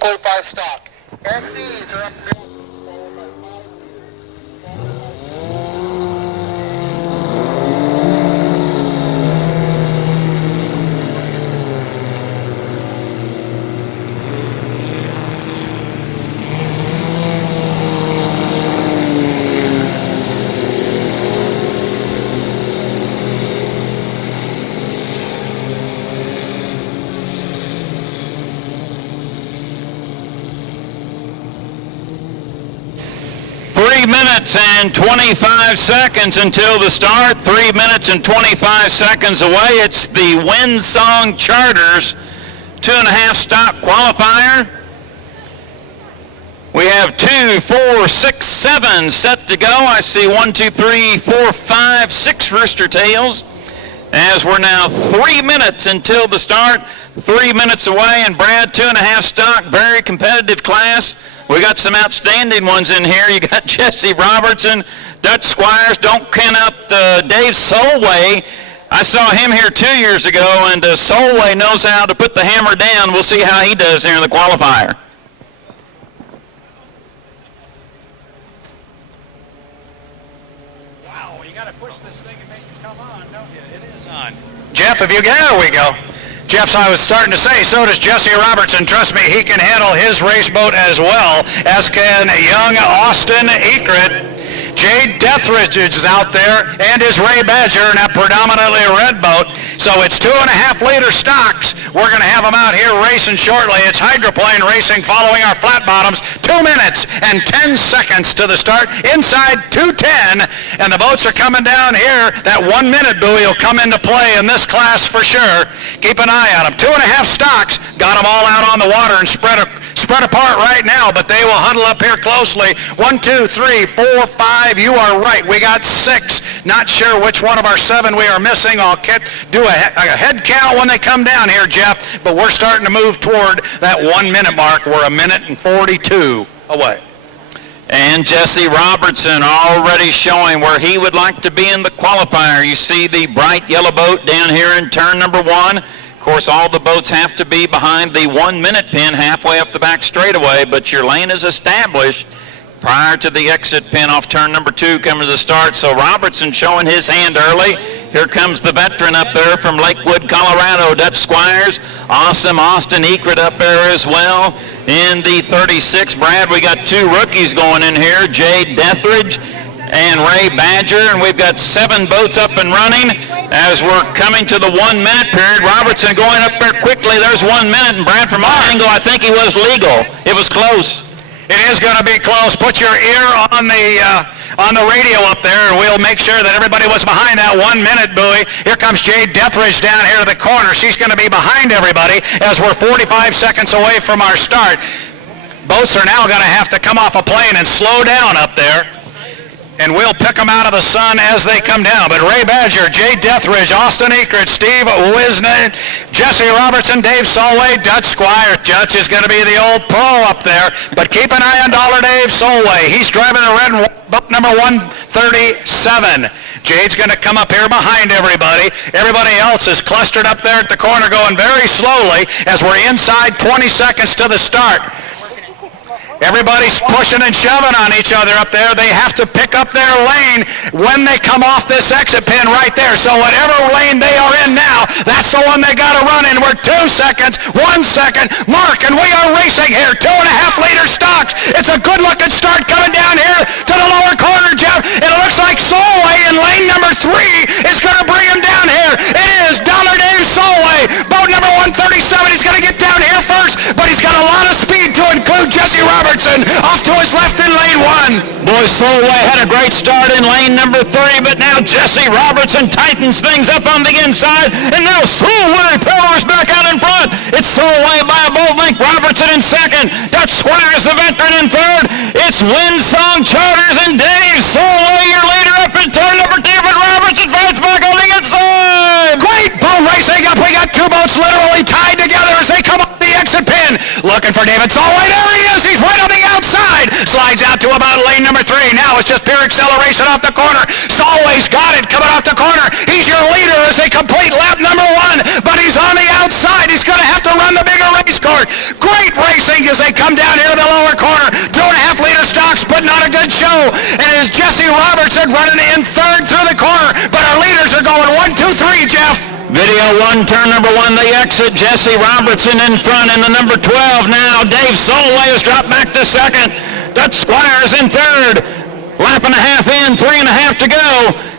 45 stock. SCs are up there. 3 minutes and 25 seconds until the start. 3 minutes and 25 seconds away. It's the Windsong Charters 2.5 stock qualifier. We have 2, 4, 6, 7 set to go. I see 1, 2, 3, 4, 5, 6 rooster tails. As we're now 3 minutes until the start, 3 minutes away, and Brad, 2.5 stock, very competitive class. We got some outstanding ones in here. You got Jesse Robertson, Dutch Squires. Don't count out Dave Solway. I saw him here 2 years ago, and Solway knows how to put the hammer down. We'll see how he does here in the qualifier. Wow, you got to push this thing and make it come on, don't you? It is on. Jeff, if you get, there we go. Jeff's, I was starting to say, so does Jesse Robertson. Trust me, he can handle his race boat as well, as can young Austin Ekrit. Jade Deathridge is out there, and is Ray Badger in that predominantly red boat. So it's 2.5 liter stocks. We're going to have them out here racing shortly. It's hydroplane racing following our flat bottoms. 2 minutes and 10 seconds to the start. Inside 2:10, and the boats are coming down here. That 1 minute buoy will come into play in this class for sure. Keep an eye on them. 2.5 stocks. Got them all out on the water and spread apart right now, but they will huddle up here closely. 1, 2, 3, 4, 5. You are right. We got 6. Not sure which one of our 7 we are missing. I'll do a head count when they come down here, Jeff, but we're starting to move toward that 1 minute mark. We're 1 minute and 42 away. And Jesse Robertson already showing where he would like to be in the qualifier. You see the bright yellow boat down here in turn number 1. Of course, all the boats have to be behind the 1 minute pin halfway up the back straightaway, but your lane is established prior to the exit pin off turn number 2 coming to the start. So Robertson showing his hand early. Here comes the veteran up there from Lakewood, Colorado, Dutch Squires. Awesome Austin Ekrit up there as well. In the 36, Brad, we got 2 rookies going in here, Jade Deathridge and Ray Badger, and we've got 7 boats up and running as we're coming to the 1 minute period. Robertson going up there quickly. There's 1 minute, and Brad, from our angle, I think he was legal. It was close. It is going to be close. Put your ear on the radio up there, and we'll make sure that everybody was behind that 1 minute buoy. Here comes Jade Deathridge down here to the corner. She's going to be behind everybody as we're 45 seconds away from our start. Boats are now going to have to come off a plane and slow down up there, and we'll pick them out of the sun as they come down. But Ray Badger, Jade Deathridge, Austin Ekrit, Steve Wisnett, Jesse Robertson, Dave Solway, Dutch Squire. Dutch is going to be the old pro up there, but keep an eye on Dollar Dave Solway. He's driving the red boat number 137. Jade's going to come up here behind everybody. Everybody else is clustered up there at the corner going very slowly as we're inside 20 seconds to the start. Everybody's pushing and shoving on each other up there. They have to pick up their lane when they come off this exit pin right there. So whatever lane they are in now, that's the one they got to run in. We're 2 seconds, 1 second, mark, and we are racing here. 2.5 liter stocks. It's a good-looking start coming down here to the lower corner, Jeff. It looks like Solway in lane number 3 is going to bring him down here. It is Dollar Dave Solway, boat number 137. He's going to get down here first, but he's got a lot of speed to include Jesse Robertson off to his left in lane 1. Boy, Solway had a great start in lane number 3, but now Jesse Robertson tightens things up on the inside, and now Solway powers back out in front. It's Solway by a boat length, Robertson in second, Dutch Squires the veteran in third. It's Windsong Charters and Dave Solway, your leader up in turn number 2, but Robertson fights back on the inside. Great boat racing up. We got 2 boats literally tied together as they come up the exit pin. Looking for David Solway. There he is. He's right on the outside. Slides out to about lane number 3. Now it's just pure acceleration off the corner. Solway's got it coming off the corner. He's your leader as they complete lap number 1, but he's on the outside. He's going to have to run the bigger race course. great racing as they come down here to the lower corner. 2.5 liter stocks putting on a good show. And it's Jesse Robertson running in third through the corner. But our leaders are going 1, 2, 3, Jeff. Video 1, turn number 1, the exit. Jesse Robertson in front in the number 12 now. Dave Solway has dropped back to second. Dutch Squires in third. Lap and a half in, 3.5 to go.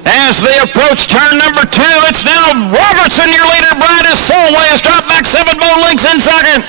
As they approach turn number 2, it's now Robertson, your leader. Brad is Solway has dropped back 7 boat lengths in second.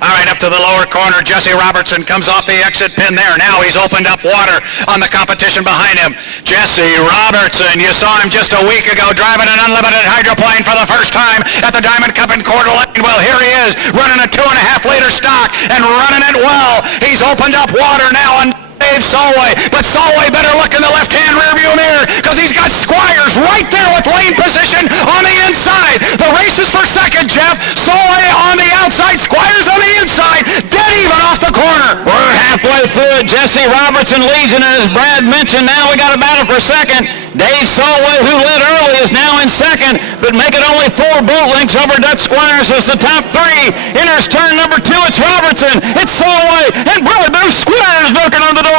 All right, up to the lower corner. Jesse Robertson comes off the exit pin there. Now he's opened up water on the competition behind him. Jesse Robertson, you saw him just a week ago driving an unlimited hydroplane for the first time at the Diamond Cup in Coeur d'Alene. Well, here he is running a 2.5 liter stock and running it well. He's opened up water now on Dave Solway, but Solway better look in the left-hand rearview mirror because he's got Squires right there with lane position on the inside. The race is for second, Jeff. Solway on the outside, Squires on the inside, dead even off the corner. We're halfway through it. Jesse Robertson leads, and as Brad mentioned, now we got a battle for second. Dave Solway, who led early, is now in second, but make it only 4 boat lengths over Dutch Squires as the top 3. Enters turn number 2. It's Robertson, it's Solway, and brother, there's Squires knocking on the door.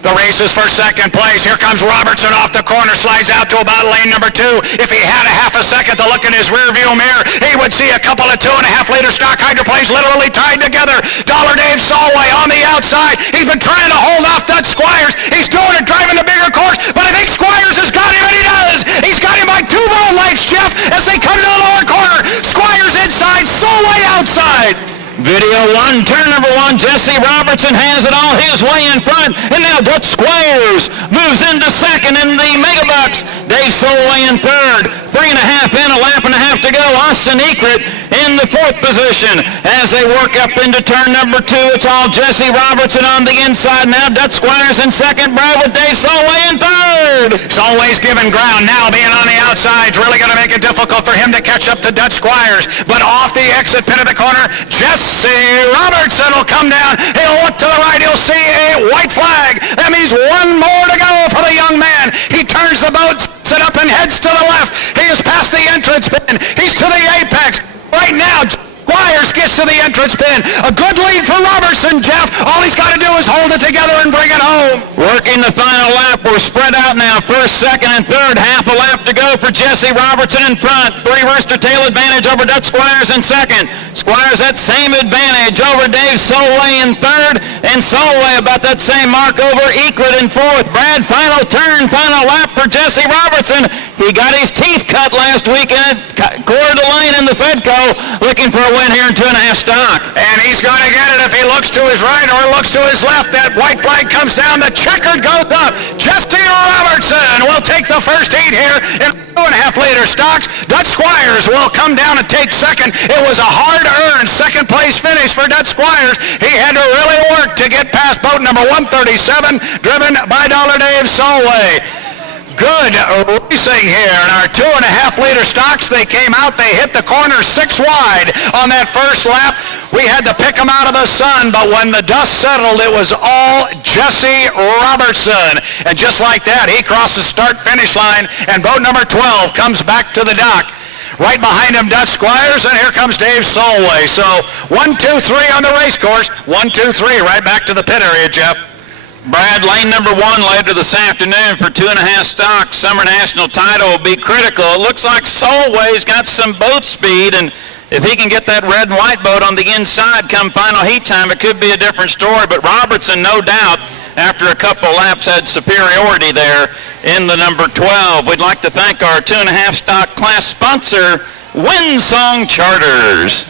The race is for second place. Here comes Robertson off the corner, slides out to about lane number 2. If he had a half a second to look in his rearview mirror, he would see a couple of 2.5 liter stock hydroplanes literally tied together. Dollar Dave Solway on the outside. He's been trying to hold off Dutch Squires. He's doing it, driving the bigger course, but I think Squires has got him, and he does. He's got him by 2 boat lengths, Jeff, as they come to the lower corner. Squires inside, Solway outside. Video 1, turn number 1, Jesse Robertson has it all his way in front, and now Dutch Squires moves into second in the Megabucks. Dave Solway in third, 3.5 in, a lap and a half to go. Austin Ekrit in the 4th position. As they work up into turn number 2, it's all Jesse Robertson on the inside. Now Dutch Squires in second, Brad with Dave Solway in third. Solway's giving ground now, being on the outside. It's really going to make it difficult for him to catch up to Dutch Squires. But off the exit pin of the corner, Jesse Robertson will come down. He'll look to the right. He'll see a white flag. That means 1 more to go for the young man. He turns the boat, sets it up, and heads to the left. He is past the entrance pin. He's to the apex. Right now, Squires gets to the entrance pin. A good lead for Robertson, Jeff. All he's got to do is hold it together and bring it home. Working the final lap. We're spread out now. First, second, and third. Half a lap to go for Jesse Robertson in front. 3 rooster tail advantage over Dutch Squires in second. Squires that same advantage over Dave Solway in third. And Solway about that same mark over Ekrit in fourth. Brad, final turn, final lap for Jesse Robertson. He got his teeth cut last weekend at Coeur d'Alene in the Fedco, looking for a win here in 2.5 stock. And he's going to get it if he looks to his right or looks to his left. That white flag comes down. The checkered goes up. Jesse Robertson will take the first heat here in 2.5 liter stocks. Dutch Squires will come down and take second. It was a hard-earned second place finish for Dutch Squires. He had to really work to get past boat number 137, driven by Dollar Dave Solway. Good racing here in our 2.5 liter stocks. They came out, they hit the corner 6 wide on that first lap. We had to pick them out of the sun, but when the dust settled, it was all Jesse Robertson. And just like that, he crosses start-finish line, and boat number 12 comes back to the dock. Right behind him, Dutch Squires, and here comes Dave Solway. So 1, 2, 3 on the race course. 1, 2, 3 right back to the pit area, Jeff. Brad, lane number 1 later this afternoon for 2.5 stocks. Summer National title will be critical. It looks like Solway's got some boat speed, and if he can get that red and white boat on the inside come final heat time, it could be a different story. But Robertson, no doubt, after a couple laps, had superiority there in the number 12. We'd like to thank our 2.5 stock class sponsor, Windsong Charters.